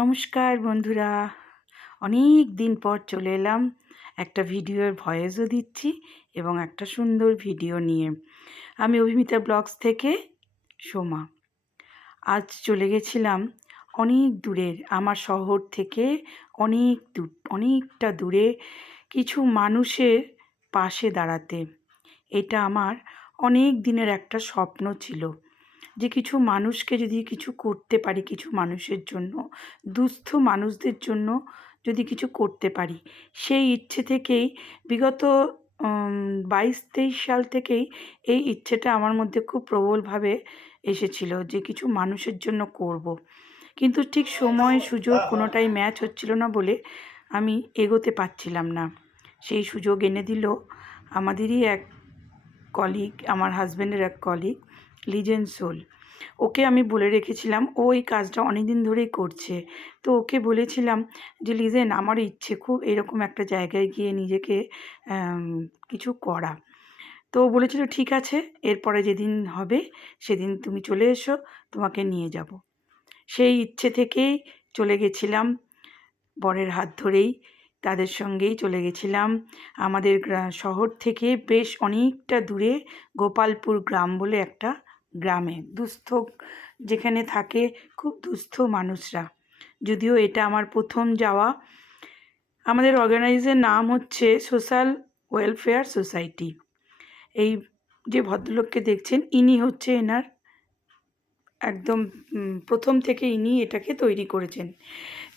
নমস্কার বন্ধুরা, অনেক দিন পর চলে এলাম একটা ভিডিওর ভয়েসও দিচ্ছি এবং একটা সুন্দর ভিডিও নিয়ে। আমি অভিমিতা ব্লগস থেকে সোমা। আজ চলে গেছিলাম অনেক দূরের, আমার শহর থেকে অনেকটা দূরে কিছু মানুষের পাশে দাঁড়াতে। এটা আমার অনেক দিনের একটা স্বপ্ন ছিল যে কিছু মানুষকে যদি কিছু করতে পারি, কিছু মানুষের জন্য, দুস্থ মানুষদের জন্য যদি কিছু করতে পারি, সেই ইচ্ছে থেকেই বিগত 22-23 সাল থেকেই এই ইচ্ছেটা আমার মধ্যে খুব প্রবলভাবে এসেছিল যে কিছু মানুষের জন্য করব। কিন্তু ঠিক সময় সুযোগ কোনোটাই ম্যাচ হচ্ছিল না বলে আমি এগোতে পারছিলাম না। সেই সুযোগ এনে দিল আমাদেরই এক কলিগ, আমার হাজব্যান্ডের এক কলিগ, লিজেন সোল। ওকে আমি বলে রেখেছিলাম, ও এই কাজটা অনেক দিন ধরেই করছে। তো ওকে বলেছিলাম যে লিজেন, আমার ইচ্ছে খুব এরকম একটা জায়গায় গিয়ে নিজেকে কিছু করা। তো ও বলেছিল ঠিক আছে, এরপরে যেদিন হবে সেদিন তুমি চলে এসো, তোমাকে নিয়ে যাব। সেই ইচ্ছে থেকেই চলে গেছিলাম, বরের হাত ধরেই তাদের সঙ্গেই চলে গেছিলাম আমাদের শহর থেকে বেশ অনেকটা দূরে গোপালপুর গ্রাম বলে একটা গ্রামে, দুস্থ যেখানে থাকে খুব দুস্থ মানুষরা। যদিও এটা আমার প্রথম যাওয়া। আমাদের অর্গানাইজের নাম হচ্ছে সোশ্যাল ওয়েলফেয়ার সোসাইটি। এই যে ভদ্রলোককে দেখছেন, ইনি হচ্ছে এনার একদম প্রথম থেকে ইনি এটাকে তৈরি করেছেন।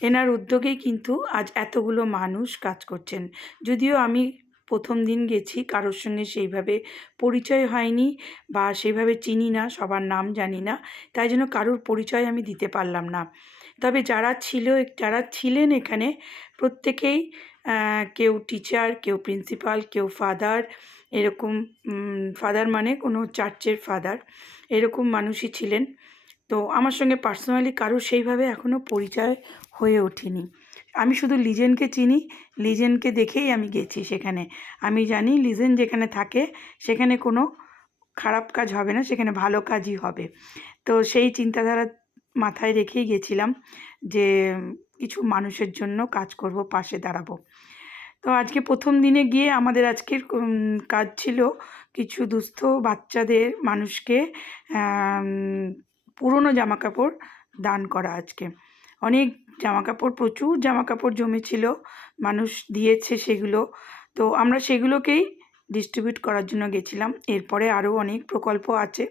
এনার উদ্যোগেই কিন্তু আজ এতগুলো মানুষ কাজ করছেন। যদিও আমি প্রথম দিন গেছি, কারোর সঙ্গে সেইভাবে পরিচয় হয়নি বা সেইভাবে চিনি না, সবার নাম জানি না, তাই জন্য কারোর পরিচয় আমি দিতে পারলাম না। তবে যারা ছিলেন এখানে প্রত্যেকেই কেউ টিচার, কেউ প্রিন্সিপাল, কেউ ফাদার, এরকম ফাদার মানে কোনো চার্চের ফাদার, এরকম মানুষই ছিলেন। তো আমার সঙ্গে পার্সোনালি কারোর সেইভাবে এখনও পরিচয় হয়ে ওঠেনি। আমি শুধু লিজেনকে চিনি, লিজেনকে দেখেই আমি গেছি সেখানে। আমি জানি লিজেন যেখানে থাকে সেখানে কোনো খারাপ কাজ হবে না, সেখানে ভালো কাজই হবে। তো সেই চিন্তাধারা মাথায় রেখেই গেছিলাম যে কিছু মানুষের জন্য কাজ করব, পাশে দাঁড়াবো। তো আজকে প্রথম দিনে গিয়ে আমাদের আজকের কাজ ছিল কিছু দুস্থ বাচ্চাদের মানুষকে পুরনো জামাকাপড় দান করা। আজকে অনেক জামাকাপড়, প্রচুর জামাকাপড় জমেছিল, মানুষ দিয়েছে সেগুলো। তো আমরা সেগুলোকেই ডিস্ট্রিবিউট করার জন্য গেছিলাম। এরপরে আরও অনেক প্রকল্প আছে,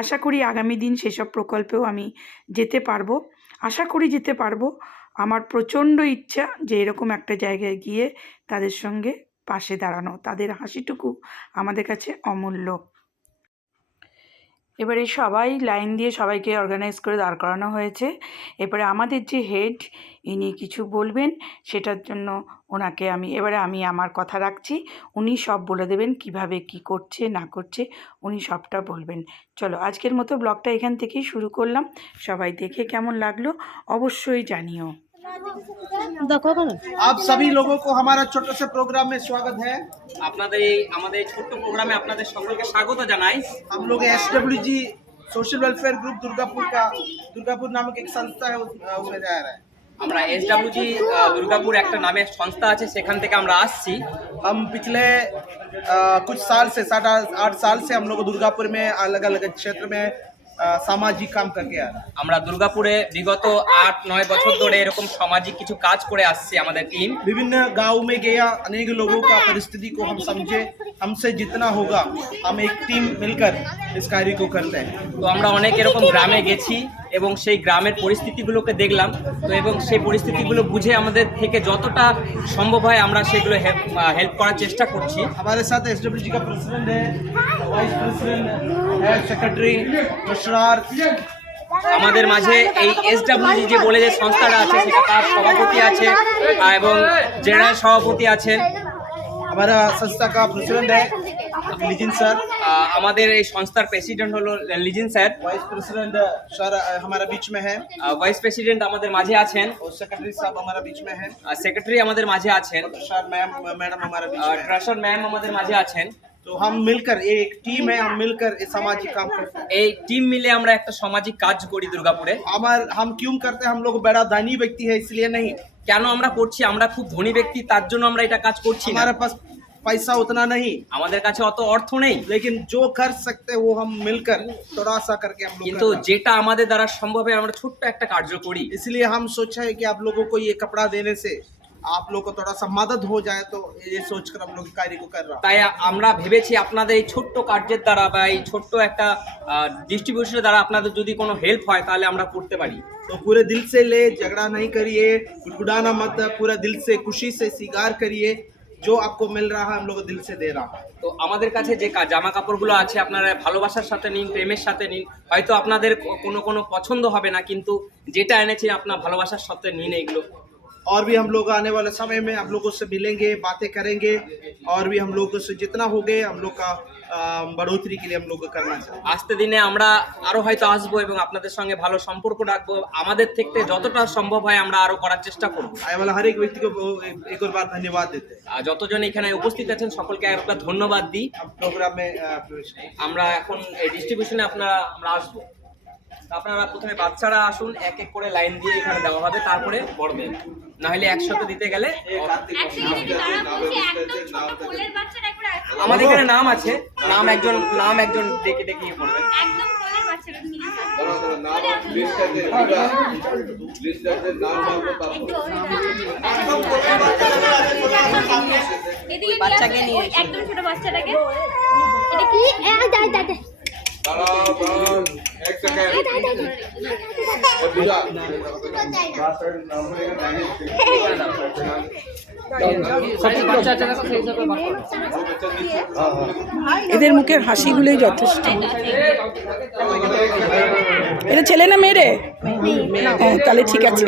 আশা করি আগামী দিন সেসব প্রকল্পেও আমি যেতে পারবো, আশা করি যেতে পারবো। আমার প্রচণ্ড ইচ্ছা যে এরকম একটা জায়গায় গিয়ে তাদের সঙ্গে পাশে দাঁড়ানো, তাদের হাসিটুকু আমাদের কাছে অমূল্য। এবারে সবাই লাইন দিয়ে সবাইকে অর্গানাইজ করে দাঁড় করানো হয়েছে। এবারে আমাদের যে হেড, ইনি কিছু বলবেন, সেটার জন্য ওনাকে আমি আমার কথা রাখছি, উনি সব বলে দেবেন কিভাবে কি করছে না করছে, উনি সবটা বলবেন। চলো আজকের মতো ব্লগটা এখান থেকেই শুরু করলাম। সবাই দেখে কেমন লাগলো অবশ্যই জানিও। आप सभी लोगों को हमारा छोटे से प्रोग्राम में स्वागत है। আপনাদের আমাদের ছোট্ট প্রোগ্রামে আপনাদের সকলকে স্বাগত জানাই। हम लोग SWG social welfare group Durgapur नामक एक संस्था है, उसमें जा रहा है। আমরা SWG দুর্গাপুর একটা নামের সংস্থা আছে, সেখান থেকে আমরা আসছি। हम पिछले कुछ साल से 7-8 साल से हम लोग दुर्गापुर में अलग अलग क्षेत्र में सामाजिक काम करके आ रहे हैं। আমরা দুর্গাপুরে বিগত 8-9 বছর ধরে এরকম সামাজিক কিছু কাজ করে আসছি। আমাদের টিম विभिन्न गांव में गया, अनेक लोगों का परिस्थिति को हम समझे, हमसे जितना होगा हम एक टीम मिलकर इस कार्य को करते हैं। তো আমরা অনেক এরকম গ্রামে গেছি এবং সেই গ্রামের পরিস্থিতিগুলোকে দেখলাম। তো এবং সেই পরিস্থিতিগুলো বুঝে আমাদের থেকে যতটা সম্ভব হয় আমরা সেগুলো হেল্প করার চেষ্টা করছি। हमारे साथ SWG का प्रेसिडेंट है, वाइस प्रेसिडेंट है, सेक्रेटरी, ट्रेजरर। আমাদের মাঝে এই SWG যে বলে যে সংস্থাটা আছে সেটা তার সভাপতি আছে এবং জেনারেল সভাপতি আছেন। हमारा संस्था का प्रेसिडेंट है लिजिन सर। আমাদের এই সংস্থার প্রেসিডেন্ট হলো লিজিন স্যার। वाइस प्रेसिडेंट सर हमारा बीच में है। ভাইস প্রেসিডেন্ট আমাদের মাঝে আছেন। और सेक्रेटरी साहब हमारा बीच में है। সেক্রেটারি আমাদের মাঝে আছেন। सर मैडम हमारा बीच में है। ট্রেজারার ম্যাম আমাদের মাঝে আছেন। तो हम मिलकर एक टीम है, हम मिलकर ये सामाजिक काम करते हैं। এই টিম মিলে আমরা একটা সামাজিক কাজ করি দুর্গাপুরে। हम क्यों करते हैं? हम लोग बड़ा धनी व्यक्ति है इसलिए नहीं, কেন আমরা করছি? আমরা খুব ধনী ব্যক্তি, তার জন্য আমরা এটা কাজ করছি না। हमारे पास पैसा उतना नहीं, আমাদের কাছে অত অর্থ নেই, लेकिन जो कर सकते हैं वो हम मिलकर थोड़ा सा करके हम लोग কিন্তু कर रहे हैं। যেটা আমাদের দ্বারা সম্ভব হয় আমরা ছোট্ট একটা কার্য করি। इसलिए हम सोचा है कि आप लोगों को ये कपड़ा देने से आप लोग को थोड़ा सा मदद हो जाए, तो ये सोचकर हम लोग कार्य को कर रहा हूँ। তাই আমরা ভেবেছি আপনাদের এই ছোট্ট কার্যের দ্বারা বা এই ছোট্ট একটা ডিস্ট্রিবিউশনের দ্বারা আপনাদের যদি কোনো হেল্প হয় তাহলে আমরা করতে পারি। तो पूरे दिल से ले, झगड़ा नहीं करिए, गुड़गुड़ाना मत, पूरा दिल से खुशी से स्वीकार करिए, जो आपको मिल रहा है हम लोग दिल से दे रहा है। তো আমাদের কাছে যে জামা কাপড়গুলো আছে আপনারা ভালোবাসার সাথে নিন, প্রেমের সাথে নিন। হয়তো আপনাদের কোনো পছন্দ হবে না, কিন্তু যেটা এনেছেন আপনার ভালোবাসার সাথে নিন এগুলো। और भी हम लोग आने वाले समय में हम लोगों से मिलेंगे, बातें करेंगे, और भी हम लोगों से जितना हो गए हम लोग का बढ़ोतरी के लिए हम लोग करना चाहते हैं। আসতে দিনে আমরা আরো হয়তো আসবো এবং আপনাদের সঙ্গে ভালো সম্পর্ক রাখবো। আমাদের থেকে যতটা সম্ভব হয় আমরা আরো করার চেষ্টা করব। आने वाला हर एक व्यक्ति को एक और बार धन्यवाद देते हैं। আর যতজন এখানে উপস্থিত আছেন সকলকে একবার ধন্যবাদ দিই। हम प्रोग्राम में प्रवेश करें। আমরা এখন এই ডিস্ট্রিবিউশনে আমরা আসবো। আপনারা প্রথমে বাচ্চারা আসুন, এক এক করে লাইন দিয়ে এখানে দেওয়া হবে, তারপরে বড়দের। না হলে একসাথে দিতে গেলে আমাদের এখানে নাম আছে, নাম একজন ডেকে ডেকে পড়বেন। বাচ্চাকে নিয়ে একদম ছোট বাচ্চাটাকে এটা কি एक सेकंड এদের মুখের হাসিগুলোই যথেষ্ট। এটা ছেলে না মেয়ে রে? হ্যাঁ, তাহলে ঠিক আছে।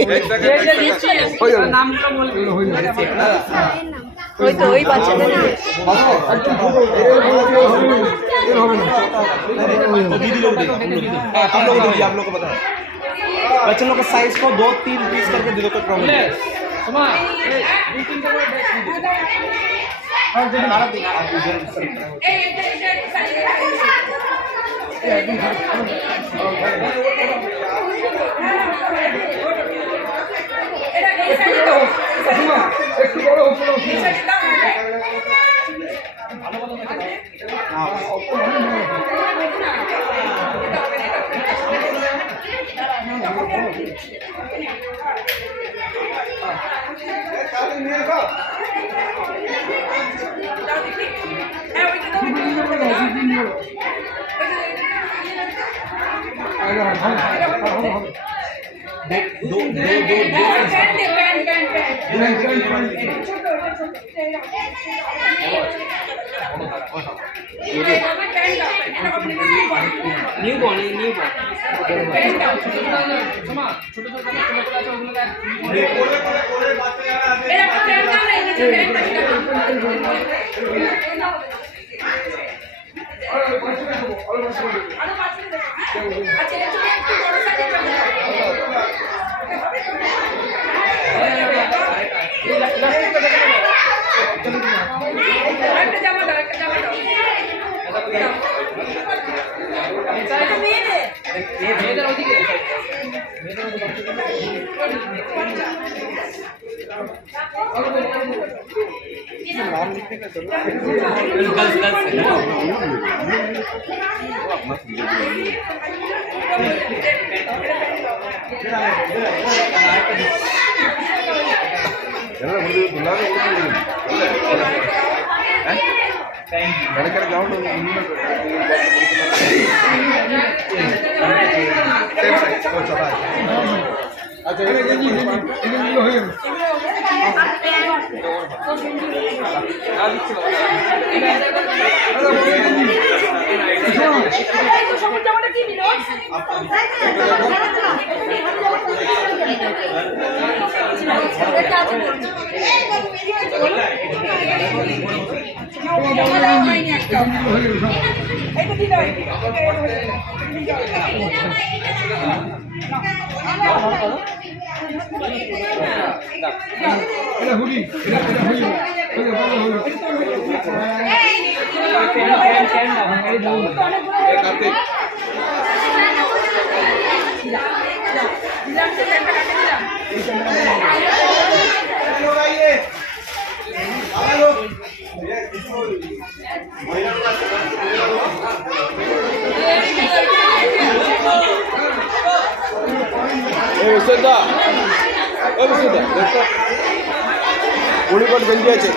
ওই তো ওই বাচ্চাটা दीदी लोग हम लोग को दीजिए, आप लोग को बताओ। बच्चे लोग का साइज को 2-3 पीस करके दे दो, कोई प्रॉब्लम नहीं। कार्तिक विश्वदा उड़ीपट गंजी আছে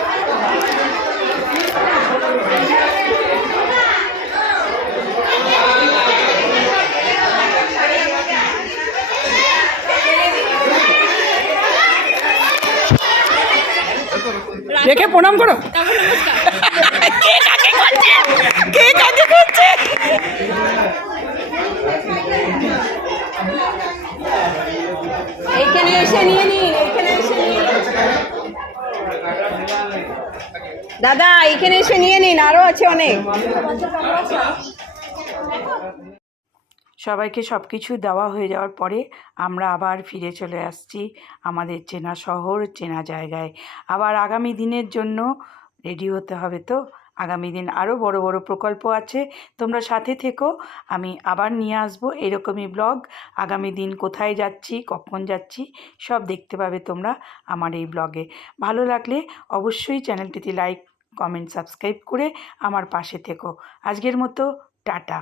দেখে প্রণাম করো। কে কাকে করছে? এইখানে এসে নিয়ে নিন, এইখানে এসে নিয়ে নিন। দাদা এইখানে এসে নিয়ে নিন, আরো আছে অনেক। সবাইকে সব কিছু দেওয়া হয়ে যাওয়ার পরে আমরা আবার ফিরে চলে আসছি আমাদের চেনা শহর, চেনা জায়গায়। আবার আগামী দিনের জন্য রেডি হতে হবে। তো আগামী দিন আরও বড় বড় প্রকল্প আছে, তোমরা সাথে থেকো। আমি আবার নিয়ে আসবো এরকমই ব্লগ। আগামী দিন কোথায় যাচ্ছি, কখন যাচ্ছি, সব দেখতে পাবে তোমরা আমার এই ব্লগে। ভালো লাগলে অবশ্যই চ্যানেলটিতে লাইক, কমেন্ট, সাবস্ক্রাইব করে আমার পাশে থেকো। আজকের মতো টাটা।